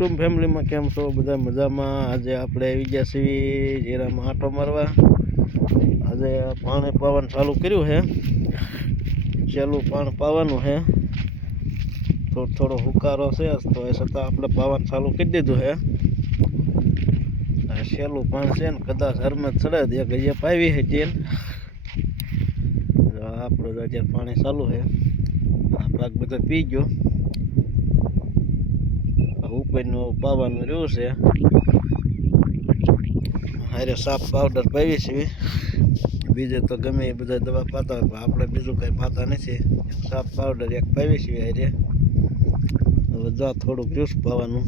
YouTube ફેમિલીમાં કેમ છો બધા મજામાં? આજે આપણે આવી ગયા છીએ જીરામાં આંટો મારવા. આજે પાણી પાવાનું ચાલુ કર્યું છે, છેલ્લું પાણી પાવાનું છે. થોડો હુકારો છે તો એ છતાં આપણે પાવાનું ચાલુ કરી દીધું છે. છેલ્લું પાણી છે ને કદાચ હરમત ચડે દે ગઈએ પાવી છે તેલ. આપણું અત્યારે પાણી ચાલુ છે, આ ભાગ બધો પી ગયો. ઉપરનું પાવાનું રહ્યું છે. હારે સાફ પાવડર પાવી છે. બીજે તો ગમે એ બધા દવા પાતા હોય, આપણે બીજું કંઈ પાતા નથી. સાફ પાવડર એક પાવી છે હારે. હવે જા થોડુંક રહ્યું પાવાનું.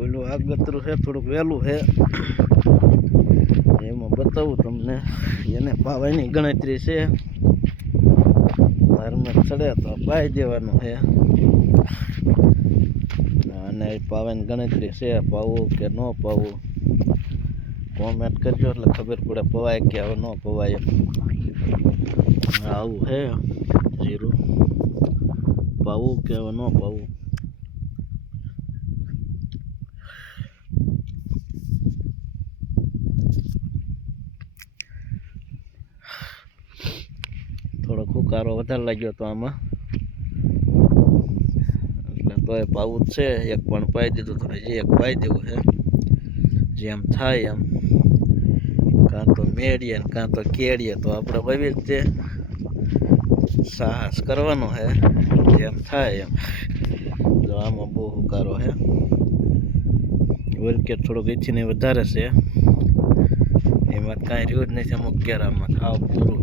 ઓલું આગતરું છે, થોડુંક વહેલું છે, એમાં બતાવું તમને. એને પાવાની ગણતરી છે, હરમત ચડે તો પાઈ દેવાનું છે. અને પાવાની ગણતરી છે, પાવું કે ન પાવું કોમેન્ટ કરજો એટલે ખબર પડે પવાય કે હવે ન પવાય. આવું છે જીરું, પાવું કે હવે ન પાવું. થોડો હુકારો વધારે લાગ્યો તો આમાં, એટલે તોય પાવું જ છે. એક પણ પાઈ દીધું તો હજી એક પાઈ દેવું છે. જેમ થાય એમ, કાં તો મેળીએ ને કાં તો કેળીએ, તો આપણે વવી રીતે સાહસ કરવાનો છે. જેમ થાય એમ. જો આમાં બહુ હુકારો છે, વરકેટ થોડોક ઈચ્છીને વધારે છે. એમાં કાંઈ રહ્યું જ નથી અમુક કેરામાં, ખાવ પૂરું.